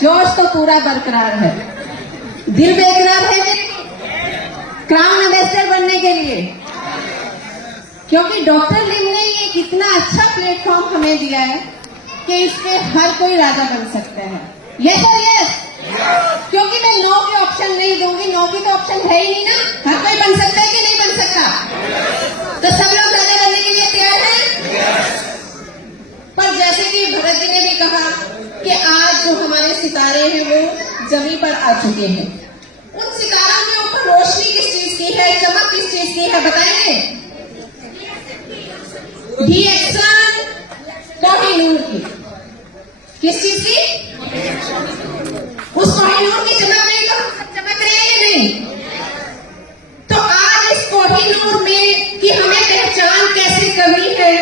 जोश तो पूरा बरकरार है, दिल बेकरार है मेरे क्राउन एम्बेसडर बनने के लिए, क्योंकि डॉक्टर लिम ने ये कितना अच्छा प्लेटफॉर्म हमें दिया है कि इससे हर कोई राजा बन सकता है। यस और यस, क्योंकि मैं नो के ऑप्शन नहीं दूंगी, नो की तो ऑप्शन है ही नहीं ना, हर कोई बन सकता है कि नहीं बन सकता। तो सब लोग राजा बनने के लिए तैयार हैं। पर जैसे कि भरत जी ने भी कहा कि आज जो हमारे सितारे हैं वो जमीन पर आ चुके हैं, उन सितारों में ऊपर रोशनी किस चीज की है, चमक किस चीज की है बताएंगे? डीएक्सन कोहिनूर की। किस चीज की? उस कोहिनूर की चमक नहीं तो चमक रही है या नहीं? तो आज इस कोहिनूर में कि हमें पहचान कैसे करनी है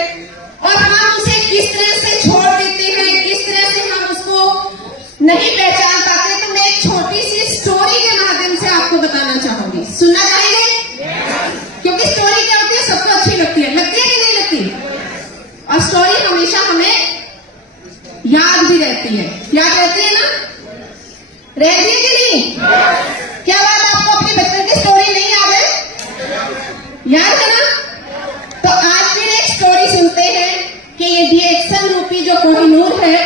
और हम उसे किस तरह से छोड़ देते हैं, किस तरह से हम उसको नहीं पहचान पाते, तो मैं एक छोटी सी स्टोरी के माध्यम से आपको बताना चाहूंगी। सुनना चाहेंगे? क्योंकि स्टोरी क्या होती है, सबको अच्छी लगती है कि नहीं लगती? और स्टोरी हमेशा हमें याद भी रहती है। याद रहती है ना? रहती है कि नहीं? क्या बात, आपको अपने बचपन की स्टोरी नहीं याद है? याद है ना? तो आज फिर एक स्टोरी सुनते हैं कि ये डीएक्सन रूपी जो कोहिनूर है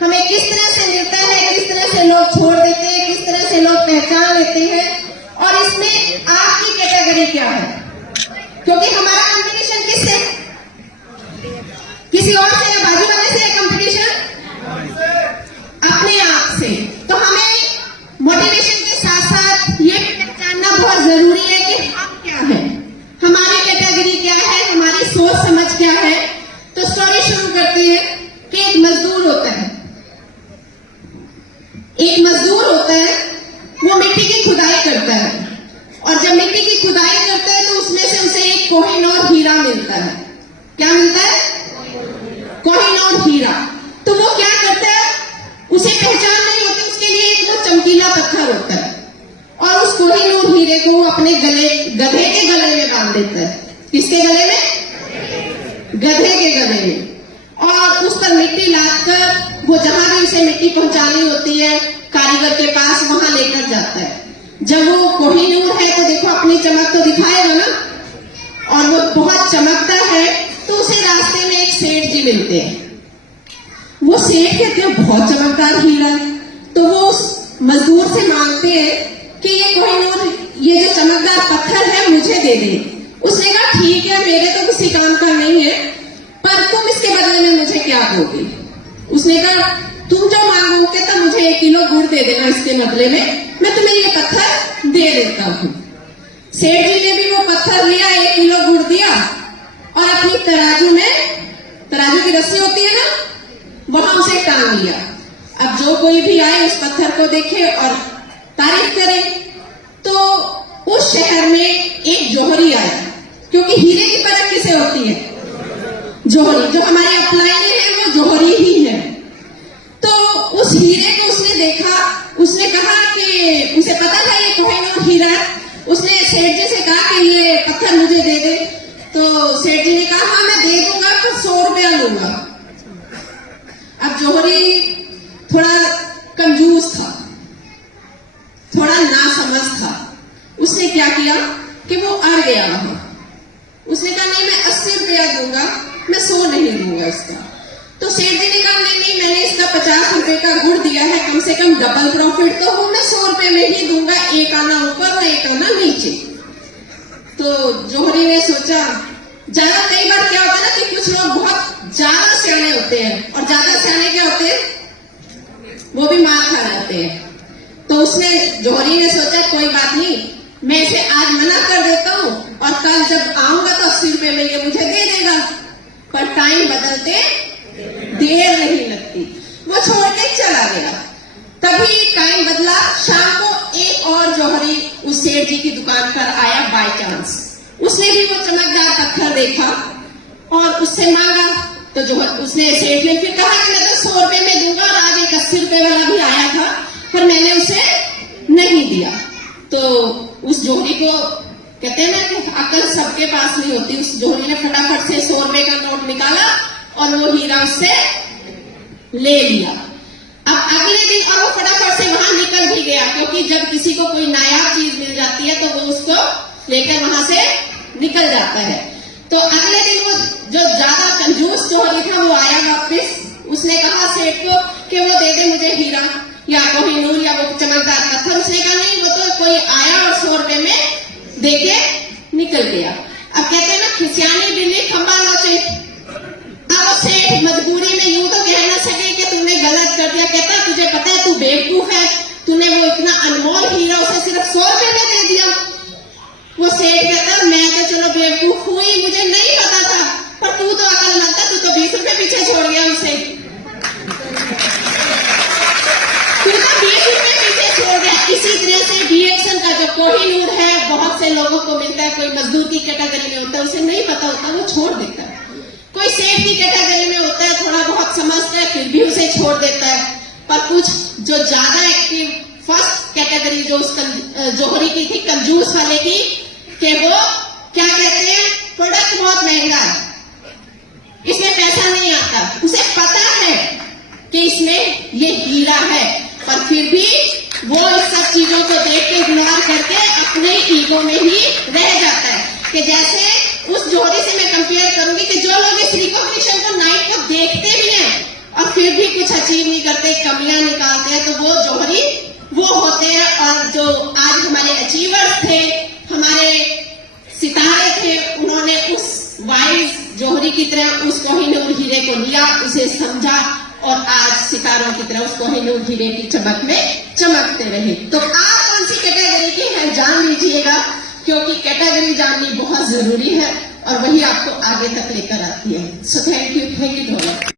हमें किस तरह से मिलता है, किस तरह से लोग छोड़ देते हैं, किस तरह से लोग पहचान लेते हैं, और इसमें आपकी कैटेगरी क्या है? क्योंकि हमारा कंपटीशन किससे? किसी और से या बाजू वाले से? कंपटीशन अपने आप से। तो हमें मोटिवेशन के साथ साथ ये पहचानना बहुत जरूरी है कि हम क्या है, हमारी कैटेगरी क्या है, हमारी सोच समझ क्या है। तो स्टोरी शुरू करते हैं कि एक मजदूर होता है, वो मिट्टी की खुदाई करता है, और जब मिट्टी की खुदाई करता है तो उसमें से उसे एक कोहिनूर हीरा मिलता है। क्या मिलता है? कोहिनूर हीरा। तो वो क्या करता है, उसे पहचान नहीं होती, उसके लिए एक वो चमकीला पत्थर होता है, और उस कोहिनूर हीरे को वो अपने गधे के गले में बांध देता है। किसके गले में? गधे के गले में। और उस पर मिट्टी लादकर वो जहां भी उसे मिट्टी पहुंचानी होती है कारीगर के पास, वहां लेकर जाता है। जब वो कोहिनूर है तो देखो अपनी चमक तो दिखाएगा ना, और वो बहुत चमकता है, तो उसे रास्ते में एक सेठ जी मिलते हैं। वो सेठ कहते हैं बहुत चमकदार हीरा, तो वो उस मजदूर से मांगते हैं कि ये कोहिनूर, ये जो चमकदार पत्थर है मुझे दे दे। उसने कहा ठीक है, मेरे तो किसी काम का नहीं है, पर तुम इसके बदले में मुझे क्या दोगे? उसने कहा तुम जो मांगोगे तो मुझे 1 किलो गुड़ दे देना, इसके बदले में मैं तुम्हें ये पत्थर दे देता हूँ। सेठ जी ने भी वो पत्थर लिया, 1 किलो गुड़ दिया, और अपनी तराजू की रस्सी होती है ना, वहां उसे टांग लिया। अब जो कोई भी आए उस पत्थर को देखे और तारीफ करे। तो उस शहर में एक जौहरी आया, क्योंकि हीरे की परख किसे होती है? जौहरी। जो हमारे अपलाइने हैं वो जौहरी ही है। तो उस हीरे को उसने देखा, उसने कहा कि उसे पता था ये कोहिनूर हीरा है। उसने सेठ जी से कहा कि ये पत्थर मुझे दे दे। तो सेठ जी ने कहा हाँ मैं दे दूंगा, तो 100 रुपया लूंगा। अब जौहरी थोड़ा कंजूस था, थोड़ा नासमझ था। उसने क्या किया कि वो अड़ गया वहां। उसने कहा नहीं मैं 80 रुपया दूंगा, मैं 100 नहीं दूंगा इसका। तो सेठ जी ने कहा नहीं मैंने इसका 50 रुपए का गुड़ दिया है, कम से कम डबल प्रॉफिट तो हो, मैं 100 रुपए में ही दूंगा, 1 आना ऊपर और 1 आना नीचे। तो जौहरी ने सोचा, ज्यादा कई बार क्या होता है ना कि कुछ लोग बहुत ज्यादा सियाने होते हैं, और ज्यादा सियाने क्या होते हैं, वो भी मार खा जाते हैं। तो उसने जौहरी ने सोचा कोई बात नहीं, मैं इसे आज मना कर देता हूं, और कल जब आऊंगा तो 80 रुपए में ये मुझे दे देगा। पर टाइम बदलते देर नहीं लगती, वो छोड़ के चला गया। तभी टाइम बदला, शाम को एक और जौहरी उस सेठ जी की दुकान पर आया बाय चांस। उसने भी वो चमकदार पत्थर देखा और उससे मांगा। तो उसने सेठ ने फिर कहा कि मैं तो 100 रुपए में दूंगा, और आज एक 80 रुपए वाला भी आया था, पर मैंने उसे नहीं दिया। तो उस जौहरी को कहते हैं ना कि अकल सबके पास नहीं होती, उस जौहरी ने फटाफट से 100 रुपए का नोट निकाला और वो हीरा उससे ले लिया। अब अगले दिन और वो फटाफट से वहां निकल भी गया, क्योंकि जब किसी को कोई नायाब चीज मिल जाती है तो वो उसको लेकर वहां से निकल जाता है। तो अगले दिन वो जो ज्यादा कंजूस जोहरी था वो आया वापस। उसने कहा सेठ को कि वो दे दे मुझे हीरा या कोहिनूर या वो चमकदार पत्थर। उसने कहा नहीं, वो तो कोई आया और 100 रुपए में दे के निकल गया। अब कहते हैं ना, खिसियानी बिल्ली खंबा नोचे। अब सेठ मजबूरी में यूं तो कह ना सके कि तूने गलत कर दिया। कहता तुझे पता है तू बेवकूफ है, तूने वो इतना अनमोल हीरा उसे सिर्फ 100 रुपए में दे दिया। वो सेठ कहता मैं तो चलो बेवकूफ हुई, मुझे नहीं पता था, पर तू तो अकलमंद था, तू तो 20 रुपए पीछे छोड़ गया उसे। तू तो 20 रुपए पीछे छोड़ गया। इसी तरह से डीएक्शन का जो कोहिनूर है बहुत से लोगों को मिलता है। कोई मजदूर की कैटेगरी में होता है, उसे नहीं पता होता, वो छोड़ देता है। कोई सेठ की कैटेगरी में होता है, थोड़ा बहुत समझता है, फिर भी उसे छोड़ देता है। पर कुछ जो ज्यादा एक्टिव फर्स्ट कैटेगरी जो उस जोहरी की थी, कंजूस वाले की, कि वो क्या कहते हैं, प्रोडक्ट बहुत महंगा है, इसमें पैसा नहीं आता। उसे पता है कि इसमें ये हीरा है, पर फिर भी वो इस सब चीजों को देख के इग्नोर करके अपने ईगो में ही रह जाता है। कि जैसे उस जोहरी से मैं कंपेयर करूंगी कि जो लोग इस रिकॉग्निशन को नाइट को देखते भी हैं और फिर भी कुछ अचीव नहीं करते, कमियां निकालते हैं, तो वो जोहरी वो होते हैं। और जो आज हमारे अचीवर्स थे, हमारे सितारे थे, उन्होंने उस वाइज जोहरी की तरह उस कोहिनूर हीरे को लिया, उसे समझा और आज सितारों की तरह उस कोहिनूर हीरे की चमक में चमकते रहे। तो आप कौन सी कैटेगरी के हैं जान लीजिएगा, क्योंकि कैटेगरी जाननी बहुत जरूरी है और वही आपको आगे तक लेकर आती है। So thank you, thank you.